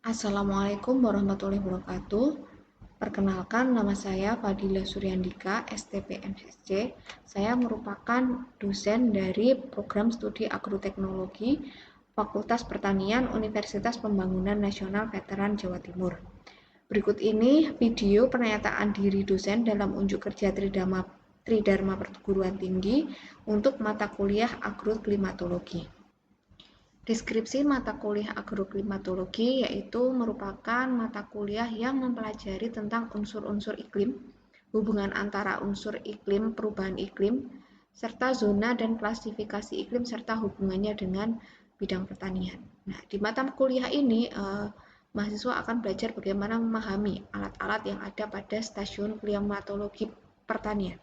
Assalamualaikum warahmatullahi wabarakatuh. Perkenalkan, nama saya Fadila Suryandika, STPMSC. Saya merupakan dosen dari Program Studi Agroteknologi Fakultas Pertanian Universitas Pembangunan Nasional Veteran Jawa Timur. Berikut ini video pernyataan diri dosen dalam unjuk kerja Tridharma Perguruan Tinggi untuk mata kuliah Agroklimatologi. Deskripsi mata kuliah agroklimatologi yaitu merupakan mata kuliah yang mempelajari tentang unsur-unsur iklim, hubungan antara unsur iklim, perubahan iklim, serta zona dan klasifikasi iklim serta hubungannya dengan bidang pertanian. Nah, di mata kuliah ini mahasiswa akan belajar bagaimana memahami alat-alat yang ada pada stasiun klimatologi pertanian,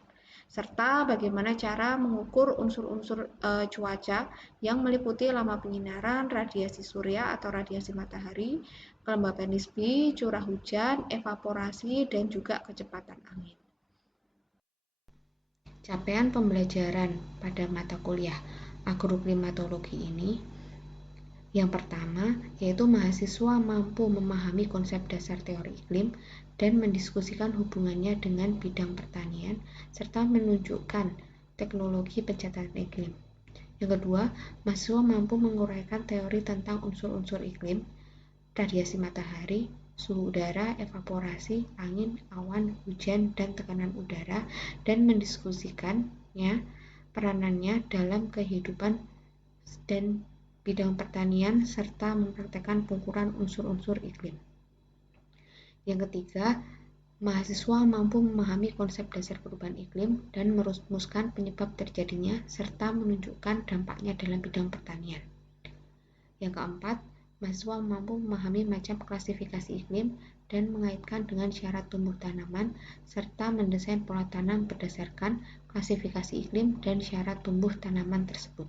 serta bagaimana cara mengukur unsur-unsur cuaca yang meliputi lama penyinaran, radiasi surya atau radiasi matahari, kelembapan nisbi, curah hujan, evaporasi, dan juga kecepatan angin. Capaian pembelajaran pada mata kuliah agroklimatologi ini yang pertama, yaitu mahasiswa mampu memahami konsep dasar teori iklim dan mendiskusikan hubungannya dengan bidang pertanian, serta menunjukkan teknologi pencatatan iklim. Yang kedua, mahasiswa mampu menguraikan teori tentang unsur-unsur iklim, radiasi matahari, suhu udara, evaporasi, angin, awan, hujan, dan tekanan udara, dan mendiskusikannya peranannya dalam kehidupan dan bidang pertanian serta mempraktekkan pengukuran unsur-unsur iklim. Yang ketiga, mahasiswa mampu memahami konsep dasar perubahan iklim dan merumuskan penyebab terjadinya serta menunjukkan dampaknya dalam bidang pertanian. Yang keempat, mahasiswa mampu memahami macam klasifikasi iklim dan mengaitkan dengan syarat tumbuh tanaman serta mendesain pola tanam berdasarkan klasifikasi iklim dan syarat tumbuh tanaman tersebut.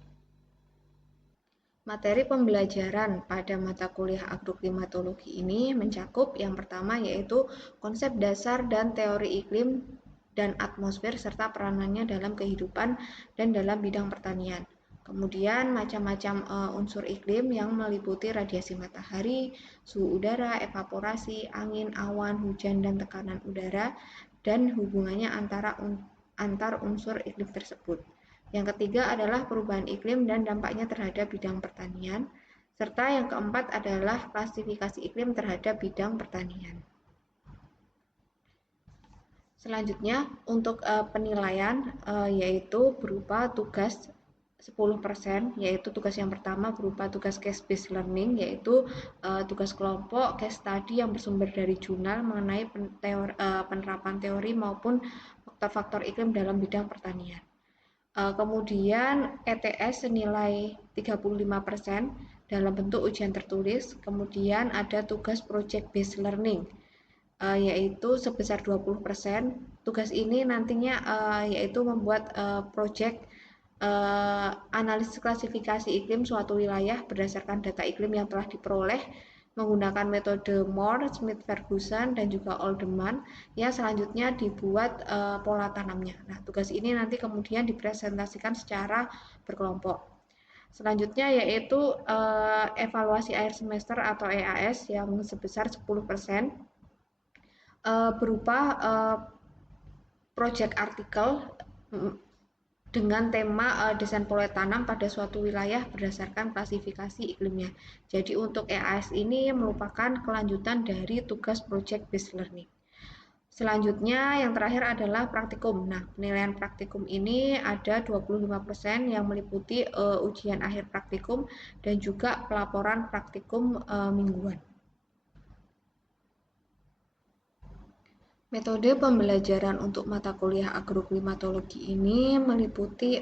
Materi pembelajaran pada mata kuliah agroklimatologi ini mencakup yang pertama yaitu konsep dasar dan teori iklim dan atmosfer serta peranannya dalam kehidupan dan dalam bidang pertanian. Kemudian macam-macam unsur iklim yang meliputi radiasi matahari, suhu udara, evaporasi, angin, awan, hujan, dan tekanan udara, dan hubungannya antar unsur iklim tersebut. Yang ketiga adalah perubahan iklim dan dampaknya terhadap bidang pertanian, serta yang keempat adalah klasifikasi iklim terhadap bidang pertanian. Selanjutnya untuk penilaian yaitu berupa tugas 10%, yaitu tugas yang pertama berupa tugas case based learning, yaitu tugas kelompok case study yang bersumber dari jurnal mengenai penerapan teori maupun faktor-faktor iklim dalam bidang pertanian. Kemudian ETS senilai 35% dalam bentuk ujian tertulis. Kemudian ada tugas project based learning yaitu sebesar 20%. Tugas ini nantinya yaitu membuat project analisis klasifikasi iklim suatu wilayah berdasarkan data iklim yang telah diperoleh menggunakan metode Moore, Smith-Ferguson, dan juga Alderman. Ya, selanjutnya dibuat pola tanamnya. Nah, tugas ini nanti kemudian dipresentasikan secara berkelompok. Selanjutnya yaitu evaluasi akhir semester atau EAS yang sebesar 10% berupa project artikel dengan tema desain pola tanam pada suatu wilayah berdasarkan klasifikasi iklimnya. Jadi untuk EAS ini merupakan kelanjutan dari tugas project based learning. Selanjutnya yang terakhir adalah praktikum. Nah, penilaian praktikum ini ada 25% yang meliputi ujian akhir praktikum dan juga pelaporan praktikum mingguan. Metode pembelajaran untuk mata kuliah agroklimatologi ini meliputi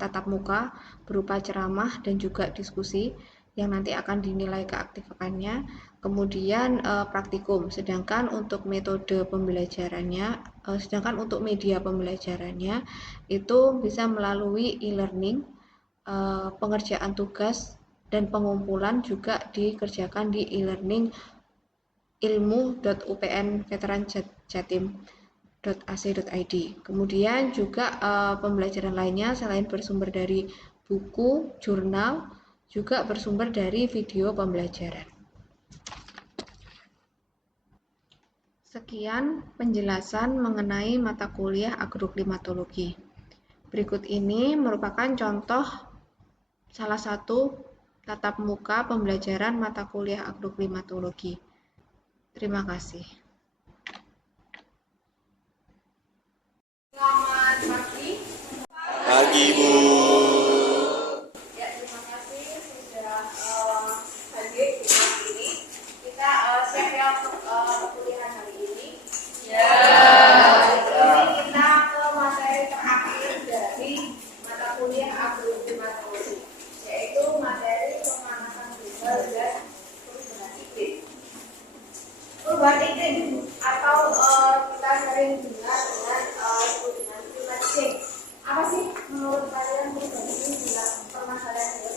tatap muka berupa ceramah dan juga diskusi yang nanti akan dinilai keaktifannya, kemudian praktikum. Sedangkan untuk metode pembelajarannya, sedangkan untuk media pembelajarannya itu bisa melalui e-learning, pengerjaan tugas dan pengumpulan juga dikerjakan di e-learning ilmu.upnveteranjatim.ac.id. Kemudian juga pembelajaran lainnya selain bersumber dari buku, jurnal, juga bersumber dari video pembelajaran. Sekian penjelasan mengenai mata kuliah agroklimatologi. Berikut ini merupakan contoh salah satu tatap muka pembelajaran mata kuliah agroklimatologi. Terima kasih. Selamat pagi. Pagi, Bu. Ya, terima kasih sudah hadir di kelas ini. Kita siap ya untuk perkuliahan hari ini. Ya. Hari ini kita ke materi terakhir dari mata kuliah agroklimatologi, yaitu materi pemanasan global dan perubahan iklim. Perubahan iklim atau kita sering dengar dengan climate change. Apa sih menurut kalian perubahan ini bila permasalahan ini?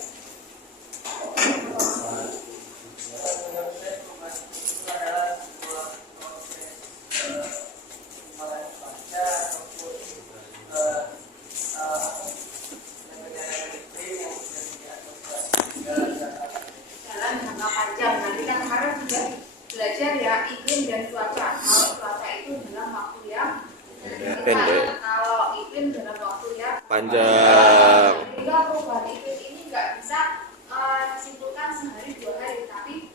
Dalam jangka panjang. Nanti kan kemarin juga belajar ya iklim dan cuaca. Kalau cuaca itu dalam waktu yang Pendek. kalau iklim dalam waktu yang Panjang. sehingga perubahan iklim ini nggak bisa disimpulkan sehari 2 hari, tapi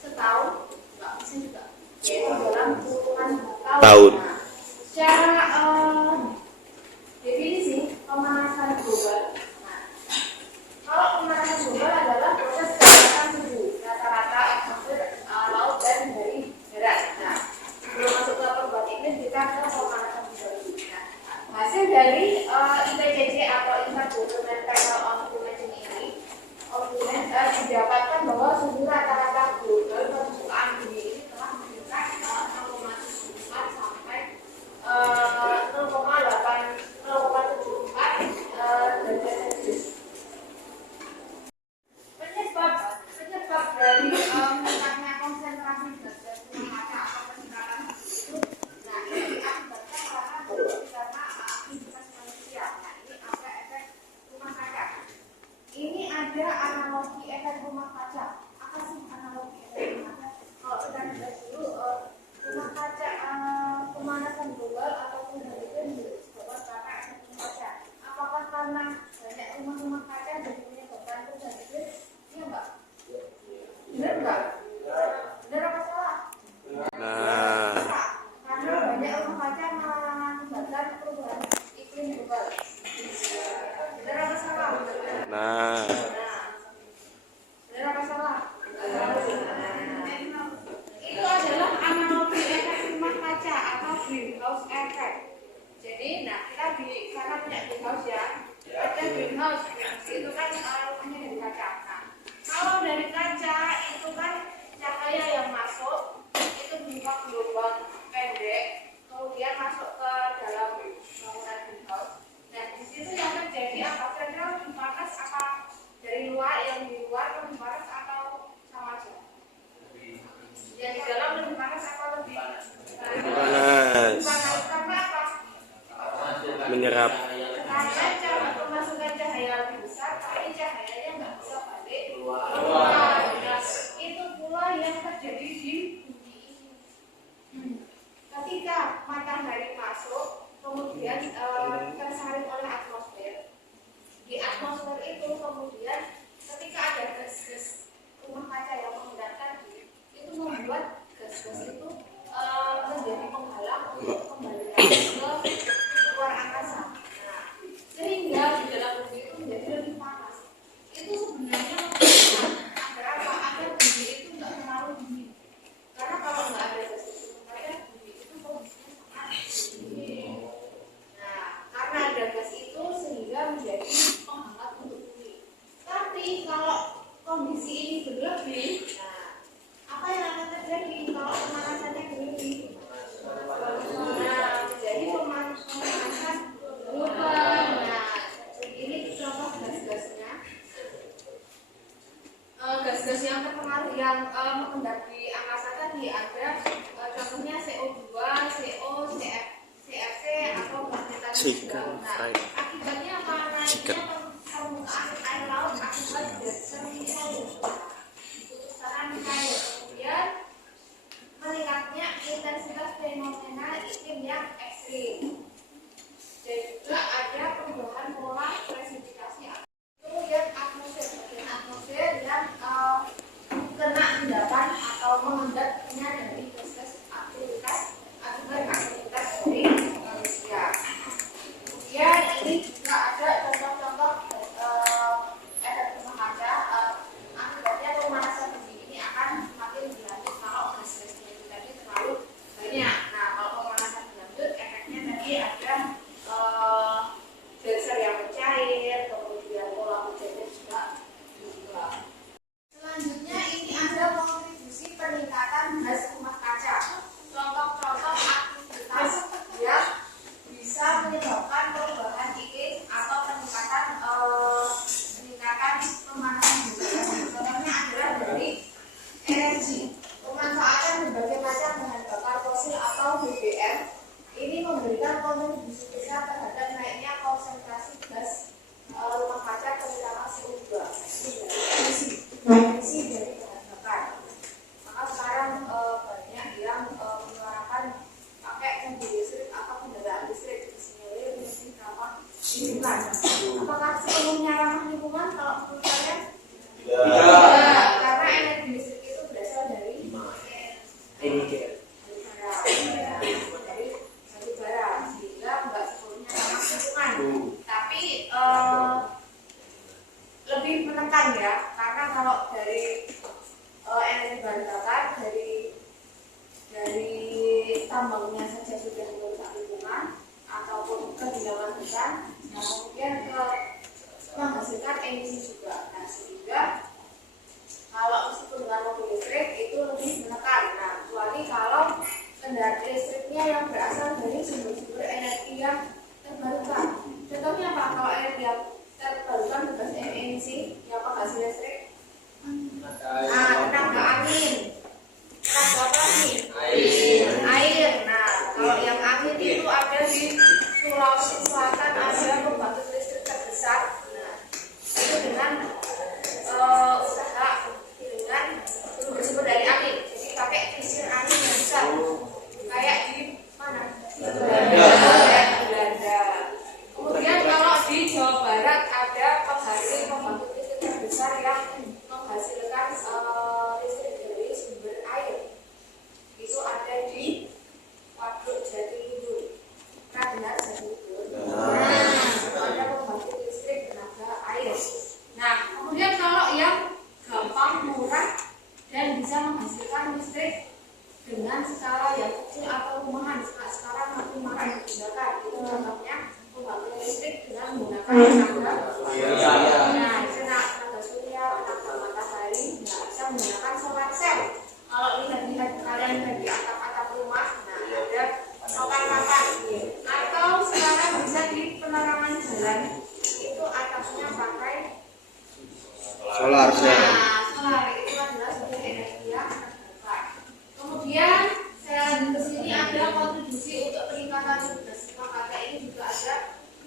setahun nggak bisa juga, yaitu dalam kurungan tahun. Nah, secara definisi pemanasan global. Nah, kalau pemanasan global adalah proses kenaikan suhu rata-rata atmosfer laut dan dari darat. Nah, sebelum masuk ke perubahan iklim kita ke pemanasan global. Nah, hasil dari IPCC atau Intergovernmental Panel on Climate Change ini didapatkan bahwa suhu rata-rata global permukaan bumi ini telah meningkat 0,74 sampai 0,74 derajat Celcius. Penyebab dari meningkatnya konsentrasi gas rumah kaca atau pencemaran itu, nah ini diakibatkan karena aktivitas manusia. Nah ini ada efek rumah kaca. Ini ada analogi efek rumah kaca. Apa sih analogi efek rumah kaca? Kalau kita lihat dulu rumah kaca, pemanasan global ataupun dari itu disebabkan karena efek rumah kaca. Apakah karena banyak rumah-rumah kaca jadi menyebabkan perubahan iklim? Iya enggak? Benar enggak? Benar apa salah? Nah, Karena banyak rumah kaca mengakibatkan perubahan iklim global. Benar apa salah? nah, Benar apa salah? Itu adalah analogi efek rumah kaca atau greenhouse effect. Jadi, nah kita karena punya greenhouse ya, ada greenhouse itu kan rumahnya dari kaca. Nah, kalau dari kaca itu kan cahaya yang masuk itu berupa gelombang pendek, kemudian masuk ke dalam bangunan greenhouse. Nah, di situ yang terjadi apa? Kira-kira lebih panas apa dari luar, yang di luar lebih panas atau sama aja? Yang di dalam lebih panas atau lebih panas. panas karena apa? Menyerap. Karena cara pemasukan cahaya lebih besar, tapi cahayanya nggak bisa balik keluar. Nah, itu pula yang terjadi di bumi ini. Ketika matahari masuk, kemudian tersaring oleh atmosfer. Di atmosfer itu kemudian ketika ada gas-gas rumah kaca yang menghangatkan diri, itu membuat gas-gas itu menjadi penghalang untuk kembali lagi ke luar angkasa. Nah, sehingga di dalam bumi itu menjadi lebih panas. Itu sebenarnya agar apa? Agar bumi itu nggak terlalu dingin. Karena kalau nggak ada gas-gas rumah kaca, bumi itu kondisinya sangat dingin. Nah, karena ada gas itu sehingga menjadi penghangat untuk bumi. Tapi kalau kondisi ini berlebih, nah, apa yang akan terjadi kalau pemanasannya berlebih? Nah, menjadi pemanasan global. Nah, ini contoh gas-gasnya. Gas-gas yang terpengaruh yang mengendap di angkasa tadi ada contohnya CO2, CO, CFC atau gas metan juga. Nah, akibatnya apa? Naiknya permukaan air laut akibat gesernya putusan air. Kemudian meningkatnya intensitas tambangnya saja sudah merusak lingkungan ataupun kehilangan hutan, nah kemudian menghasilkan emisi juga. Nah sehingga kalau meskipun dengan mobil listrik itu lebih menekan. Nah kecuali kalau kendaraan listriknya yang berasal dari sumber-sumber energi yang terbarukan. Contohnya apa? Kalau energi yang terbarukan bebas emisi yang menghasilkan listrik, tenaga angin. Tenaga apa lagi? Air. Nah kalau yang angin itu ada di Sulawesi Selatan, ada pembangkit listrik terbesar. Nah itu dengan usaha dengan bersumber dari angin. Jadi pakai kincir angin yang besar. Kayak di mana? Belanda. Kemudian kalau di Jawa Barat ada pembangkit listrik terbesar yang menghasilkan listrik dari sumber air. Itu ada di Waduk Jatiluhur. Pernah dengar Jatiluhur? Ada pembangkit listrik tenaga air. Nah, kemudian kalau yang gampang, murah, dan bisa menghasilkan listrik dengan skala yang kecil atau rumahan, sekarang makin marak digunakan. Itu contohnya pembangkit listrik dengan menggunakan tenaga surya. Nah, tenaga surya, tenaga matahari, bisa menggunakan solar cell. Kalau lihat kalian di atap-atap rumah, nah ada papan-papan. Atau sekarang bisa di penerangan jalan itu atapnya pakai Solar cell. Nah, solar itu adalah sumber energi yang terbarukan. Kemudian ke sini ada kontribusi untuk peningkatan sumber kata ini juga ada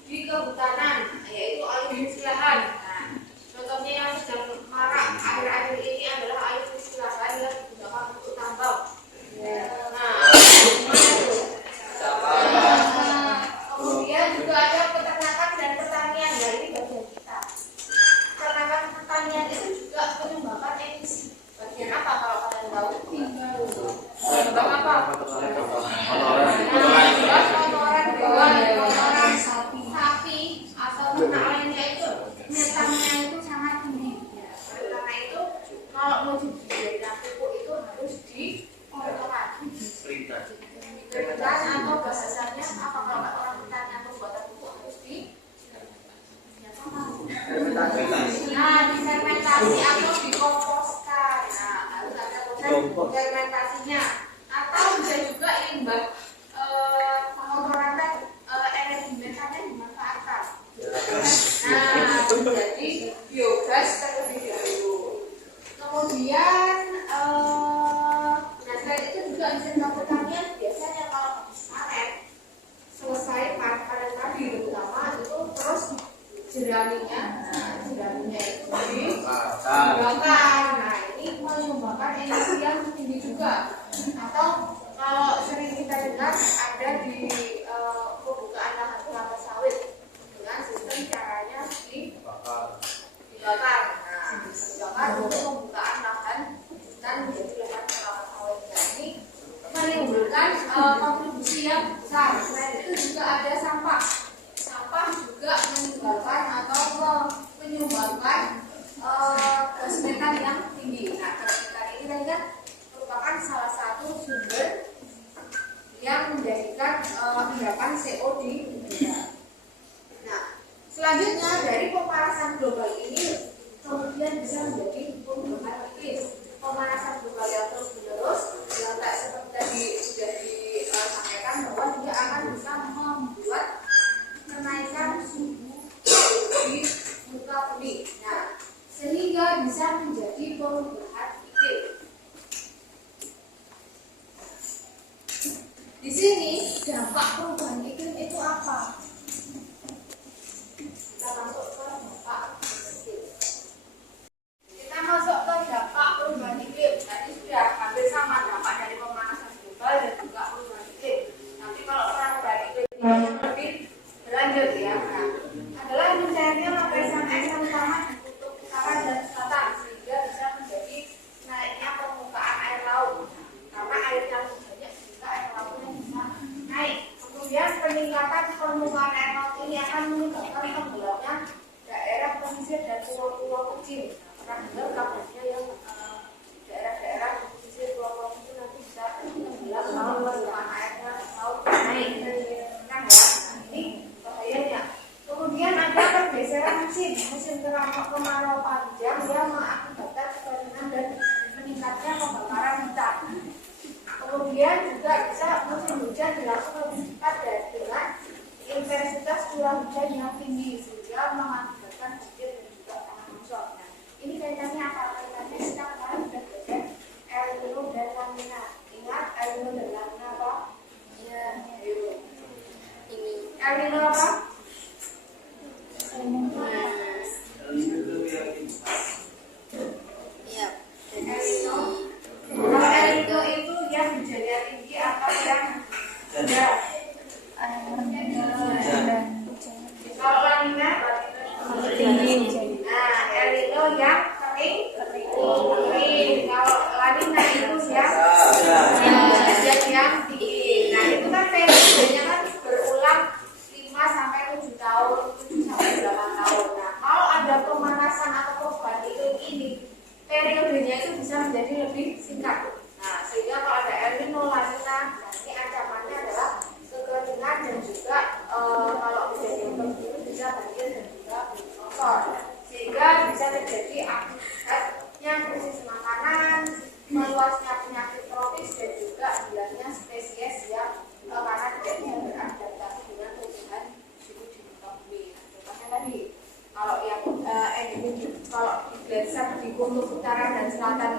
di kehutanan, yaitu alih fungsi lahan. Nah, contohnya yang sedang marak akhir-akhir ini adalah alih fungsi lahan yang digunakan untuk tambang. Kemudian juga ada peternakan dan pertanian dari bagian kita. Peternakan pertanian itu juga menyumbangkan emisi. Bagian apa kalau kalian tahu? Menyumbang apa? Kotoran hewan, kotoran sapi atau ternak lainnya itu metannya itu sangat tinggi. Ya, karena itu kalau mau dijadikan pupuk itu harus dikeringkan. Dikeringkan atau bahasanya apa kalau orang bertanya pembuatan pupuk harus difermentasi atau dikomposkan. Nah, harus ada proses fermentasinya. Atau bisa juga limbah kotoran energi metannya dimanfaatkan. Nah, menjadi biogas terlebih dahulu. Kemudian, selain itu juga insentif pertanian biasanya kalau habis panen selesai panen tadi terutama itu terus jeraminya itu dibakar. Nah ini menyumbangkan energi yang tinggi juga. Atau kalau sering kita dengar ada di pembukaan lahan kelapa sawit dengan sistem caranya dibakar. Nah dibakar untuk pembukaan lahan dan menjadi lahan kelapa sawit. Nah ini menimbulkan kontribusi yang besar. Selain itu juga ada sampah. Sampah juga menyumbangkan atau menyumbangkan gas metan yang tinggi. Nah, gas metan ini kan merupakan salah satu sumber yang menjadikan endapan CO di udara. Nah, selanjutnya dari pemanasan global ini kemudian bisa menjadi perubahan iklim. Pemanasan global yang terus-menerus yang tak seperti tadi sudah disampaikan bahwa dia akan bisa membuat kenaikan suhu di muka bumi. Nah, sehingga bisa menjadi perubahan iklim. Di sini dampak perubahan iklim itu apa? Kita masuk ke dampak iklim. Kita masuk ke dampak perubahan iklim. Tadi sudah hampir sama dampak dari pemanasan global dan juga perubahan iklim. Tapi kalau perubahan iklim ini lebih berlanjut ya. Nah, adalah mencairnya lapisan es yang utama di kutub utara dan selatan sehingga bisa menjadi naiknya permukaan air laut. Karena airnya lebih banyak sehingga air lautnya bisa naik. Kemudian Kemudian juga bisa musim hujan dilakukan lebih cepat dengan intensitas curah hujan yang tinggi sehingga mengakibatkan banjir dan juga tanah longsor. Nah, ini kaitannya apa? Kaitannya kita kemarin sudah belajar El Nino dan La Nina. Ingat El Nino dan La Nina apa? Ya, ayo. Ini El Nino apa? Iya. El Nino. Kalau El Nino itu yang hujannya tinggi atau yang rendah? Kalau La Nina tinggi. Nah, El Nino yang kering. Kalau La Nina itu yang tinggi. Nah, itu kan periodenya kan berulang 5 sampai 7 tahun, 7 sampai 8 tahun. Nah, kalau ada pemanasan atau perubahan iklim ini, periodenya itu bisa menjadi lebih singkat. Nah, sehingga kalau ada El Nino, La Nina, nanti ancamannya adalah kekeringan dan juga kalau hujannya terus bisa banjir dan juga longsor. Sehingga bisa terjadi akibatnya krisis makanan, meluasnya penyakit tropis dan juga hilangnya spesies yang karena tidak bisa beradaptasi dengan perubahan suhu di muka bumi. Contohnya tadi, kalau yang kalau di gletser di kutub utara dan selatan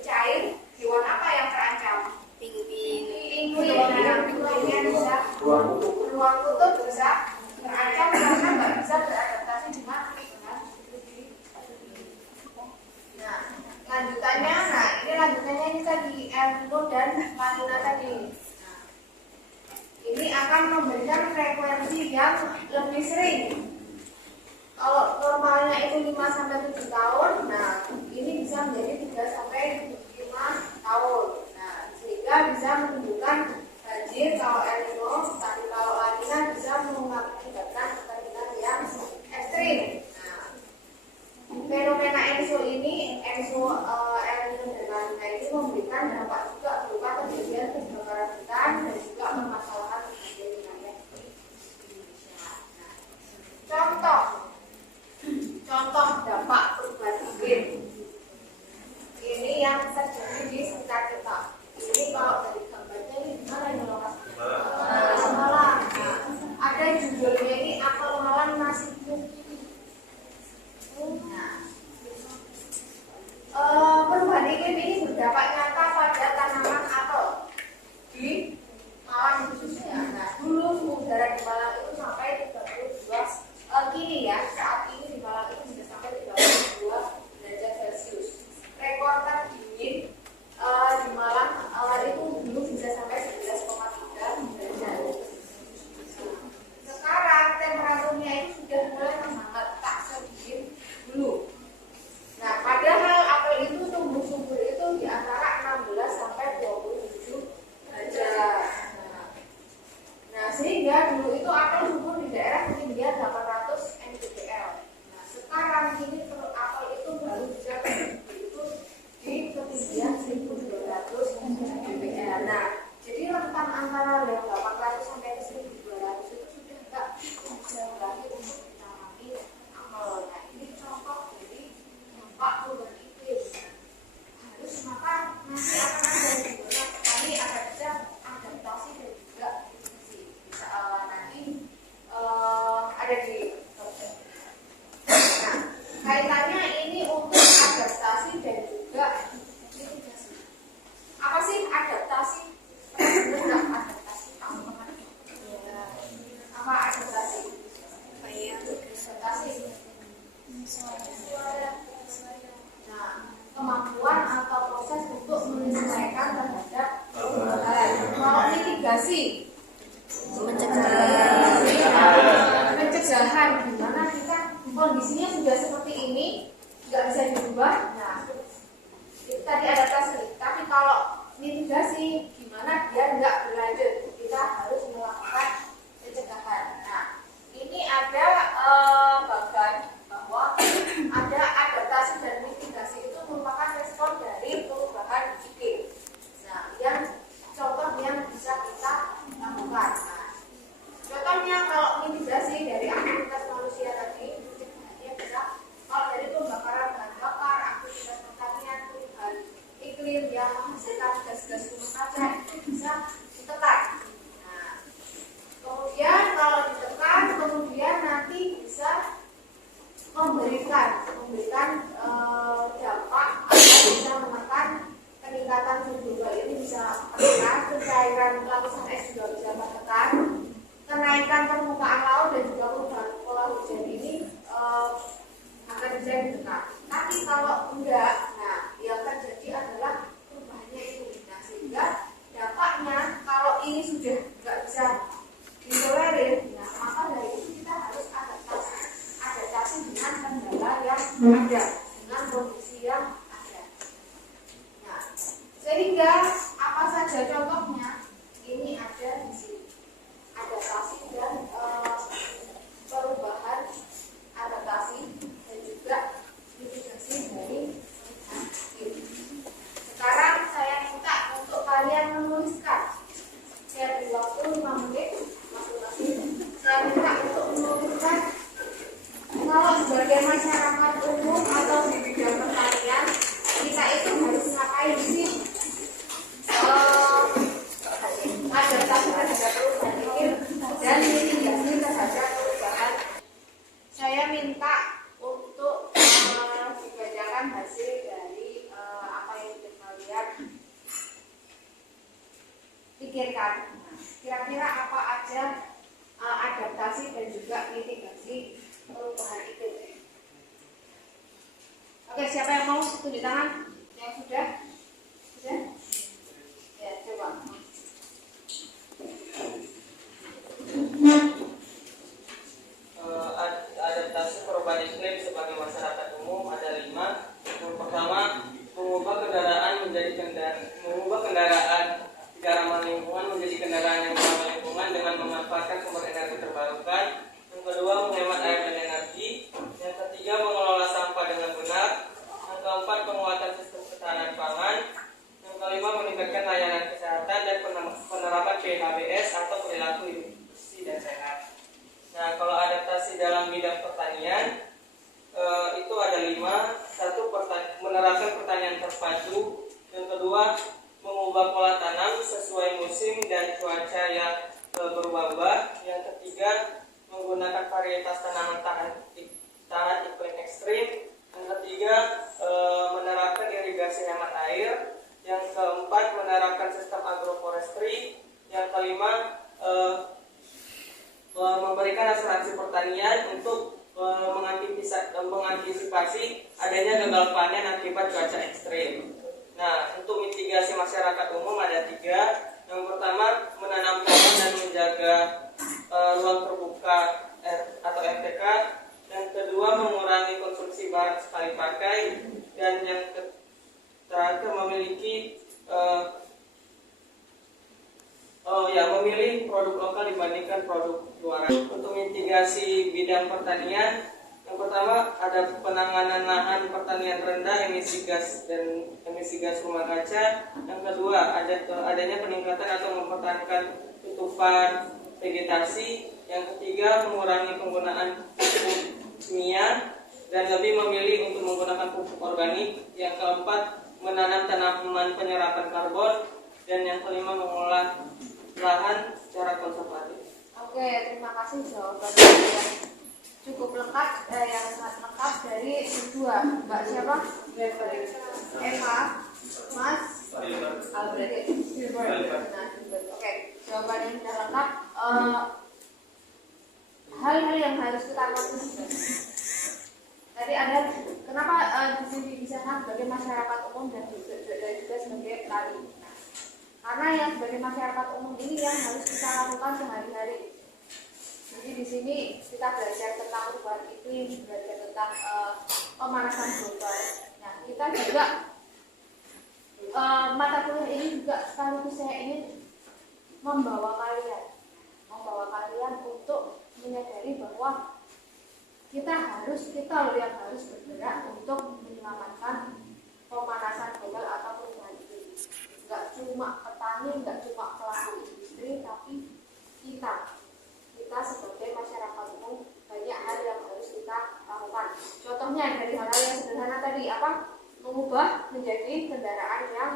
cair, hewan apa yang terancam? Pinguin. Pinguinnya bisa keluar kutub bisa terancam karena nggak bisa beradaptasi dengan perubahan suhu di bumi. Nah, lanjutannya, ini tadi El Nino dan La Nina tadi. Nah, ini akan memberikan frekuensi yang lebih sering. Kalau normalnya itu 5 sampai 7 tahun, nah ini bisa menjadi 3 sampai 5 tahun. Nah, sehingga bisa menimbulkan banjir kalau El Nino, tapi kalau La Nina bisa mengakibatkan kekeringan yang ekstrim. Nah, fenomena ENSO ini, El Nino dan La Nina ini memberikan dampak juga berupa kejadian kebakaran hutan dan juga permasalahan di wilayah Indonesia. Nah, contoh dampak perubahan iklim ini yang terjadi di sekitar kita. Ini kalau dari gambarnya ini gimana ini lokasinya? Malang. Ada judulnya ini apel Malang nasibmu. Perubahan iklim ini berdampak nyata pada tanaman apel di Malang khususnya. Nah, dulu suhu udara di Malang itu sampai 32. Kini ya, saat ini di Malang itu bisa sampai 32 derajat Celcius. Rekor terdingin di Malang itu dulu bisa sampai 11,3 derajat. Sekarang temperaturnya itu sudah mulai menghangat, tak sedingin dulu. Nah, padahal apel itu tumbuh subur itu di antara 16 sampai 27 derajat. Nah, sehingga dulu itu apel subur di daerah ketinggian 800 mdpl. Nah, sekarang ini apel itu baru bisa itu di ketinggian 1200 mdpl. Nah, jadi rentan antara 800 sampai 1200 itu sudah enggak jauh lagi untuk ditanami apel. Nah, ini contoh dari dampak perubahan iklim. Harus maka nanti akan ada gimana petani agar bisa adaptasi dan juga nanti ada di nah, kaitannya ini untuk adaptasi dan juga mitigasi. Apa sih adaptasi? Benar adaptasi? Apa adaptasi? Adaptasi. Nah, kemampuan atau proses untuk menyesuaikan terhadap perubahan. Kalau mitigasi pencegahan gimana kita kondisinya sudah seperti ini nggak bisa dirubah. Nah, itu tadi adaptasi. Tapi kalau mitigasi gimana dia nggak berlanjut, kita harus melakukan pencegahan. Nah, ini ada bagian bahwa ada adaptasi dan mitigasi itu merupakan respon dari perubahan iklim. Nah, yang contoh yang bisa kita lakukan. Nah, contohnya kalau mitigasi dari aktivitas manusia tadi, pencegahannya bisa kalau dari pembakaran bahan bakar, aktivitas pertanian, perubahan iklim yang menghasilkan gas-gas rumah kaca itu bisa ditekan. Nah, kemudian kalau ditekan, kemudian nanti bisa memberikan dampak atau bisa menekan peningkatan suhu global ini, bisa menekan pencairan lapisan es juga bisa menekan kenaikan permukaan laut dan juga perubahan pola hujan ini akan bisa ditekan. Tapi kalau enggak, nah yang terjadi adalah perubahannya itu. Nah sehingga dampaknya kalau ini sudah nggak bisa ditolerir, nah maka dari itu kita harus adaptasi dengan kendala yang ada, dengan kondisi yang ada. Nah, sehingga apa saja contohnya ini ada di sini. Adaptasi dan perubahan, adaptasi dan juga mitigasi dari perubahan. Sekarang saya minta untuk kalian menuliskan. Saya beri waktu 5 menit masing-masing. Saya minta untuk menuliskan kalau sebagai masyarakat umum atau di bidang pertanian kita itu harus ngapain sih? Adaptasi terhadap perubahan iklim dan mitigasi terhadap perubahan. Saya minta untuk dibacakan hasil dari apa yang sudah kalian pikirkan. Nah, kira-kira apa aja adaptasi dan juga mitigasi perubahan iklim? Oke, siapa yang mau tunjuk tangan? Yang sudah? Sudah? Ya, coba. Adaptasi perubahan iklim sebagai masyarakat umum ada 5. Yang pertama, mengubah kendaraan tidak ramah lingkungan menjadi kendaraan yang ramah lingkungan dengan memanfaatkan sumber energi terbarukan. Yang kedua, menghemat air dan energi. Yang ketiga, mengelola sampah dengan benar. Yang keempat, penguatan sistem ketahanan pangan. Yang kelima, meningkatkan layanan kesehatan dan penerapan PHBS atau perilaku hidup bersih dan sehat. Nah, kalau adaptasi dalam bidang pertanian itu ada 5. Satu, menerapkan pertanian terpadu. Yang kedua, mengubah pola tanam sesuai musim dan cuaca yang berubah-ubah. Yang ketiga, menggunakan varietas tanaman tahan iklim ekstrim. Yang ketiga, menerapkan irigasi hemat air. Yang keempat, menerapkan sistem agroforestry. Yang kelima, memberikan asuransi pertanian untuk mengantisipasi adanya gagal panen akibat cuaca ekstrim. Nah, untuk mitigasi masyarakat umum ada 3. Yang pertama, menanam pohon dan menjaga ruang terbuka atau RTK. Yang kedua, mengurangi konsumsi barang sekali pakai. Dan yang terakhir, memilih produk lokal dibandingkan produk luaran. Untuk mitigasi bidang pertanian, yang pertama ada penanganan lahan pertanian rendah emisi gas dan emisi gas rumah kaca. Yang kedua, adanya peningkatan atau mempertahankan tutupan vegetasi. Yang ketiga, mengurangi penggunaan pupuk kimia dan lebih memilih untuk menggunakan pupuk organik. Yang keempat, menanam tanaman penyerapan karbon. Dan yang kelima, mengolah lahan secara konservatif. Oke, terima kasih jawabannya yang cukup lengkap, yang sangat lengkap dari kedua. Mbak siapa? Eva, Mas Albert. Oke, jawaban yang sudah lengkap. Hal-hal yang harus kita lakukan. Tadi ada kenapa di sini disebut sebagai masyarakat umum dan juga sebagai petani. Karena yang sebagai masyarakat umum ini yang harus kita lakukan sehari-hari. Jadi di sini kita belajar tentang perubahan iklim, belajar tentang pemanasan global. Nah, kita juga mata kuliah ini juga sekaligus saya ingin membawa kalian untuk menyadari bahwa kita yang harus bergerak untuk menyelamatkan pemanasan global atau perubahan iklim. Nggak cuma petani, nggak cuma pelaku industri, tapi kita sebagai masyarakat umum banyak hal yang harus kita lakukan. Contohnya dari hal yang sederhana tadi, mengubah menjadi kendaraan yang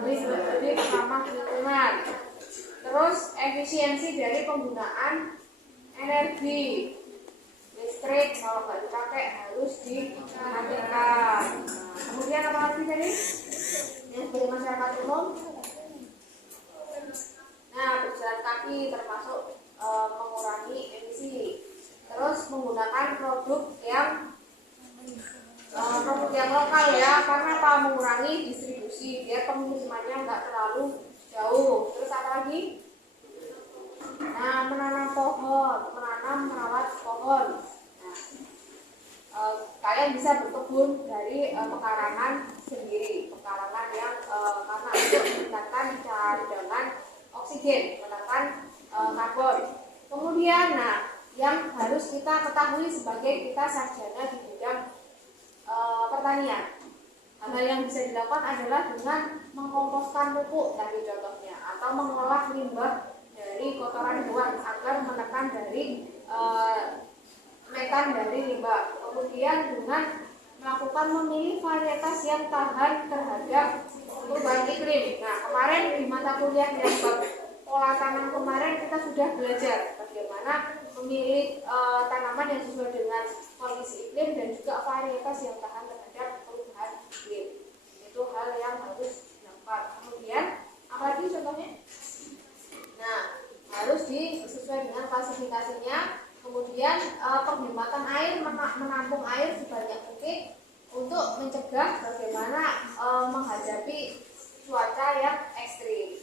lebih ramah lingkungan. Terus efisiensi dari penggunaan energi listrik, kalau nggak dipakai harus dimatikan. Kemudian apa lagi tadi? Yang sebagai masyarakat umum. Nah, berjalan kaki termasuk mengurangi emisi. Terus menggunakan produk yang lokal ya, karena apa? Mengurangi distribusi biar pengirimannya nggak terlalu jauh. Terus apa lagi? Nah, menanam pohon, merawat pohon. Nah, kalian bisa berkebun dari pekarangan sendiri, pekarangan yang karena untuk meningkatkan cadangan oksigen, menekan karbon. Kemudian, nah, yang harus kita ketahui sebagai kita sarjana di bidang pertanian, hal yang bisa dilakukan adalah dengan mengkomposkan pupuk tadi contohnya, atau mengolah limbah dari kotoran hewan agar menekan dari metan dari limbah. Kemudian dengan melakukan memilih varietas yang tahan terhadap perubahan iklim. Nah, kemarin di mata kuliah yang pola tanam kemarin kita sudah belajar bagaimana memilih tanaman yang sesuai dengan kondisi iklim dan juga varietas yang tahan terhadap perubahan iklim. Itu hal yang harus dilakukan. Kemudian apalagi contohnya? Nah, harus disesuai dengan klasifikasinya. Kemudian penghematan air, menampung air sebanyak mungkin untuk mencegah bagaimana menghadapi cuaca yang ekstrim.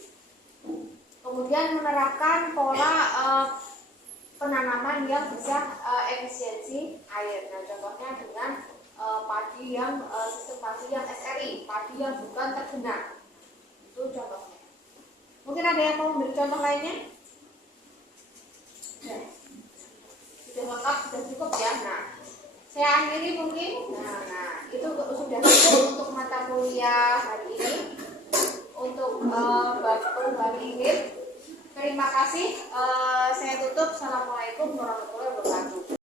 Kemudian menerapkan pola penanaman yang bisa efisiensi air. Nah, contohnya dengan padi yang sistem padi yang SRI, padi yang bukan tergenang. Itu contohnya. Mungkin ada yang mau memberi contoh lainnya? Ya. Sudah lengkap, sudah cukup ya. Nah, saya akhiri mungkin. Nah, itu sudah cukup untuk mata kuliah hari ini. Untuk bab perubahan iklim. Terima kasih. Saya tutup. Assalamualaikum warahmatullahi wabarakatuh.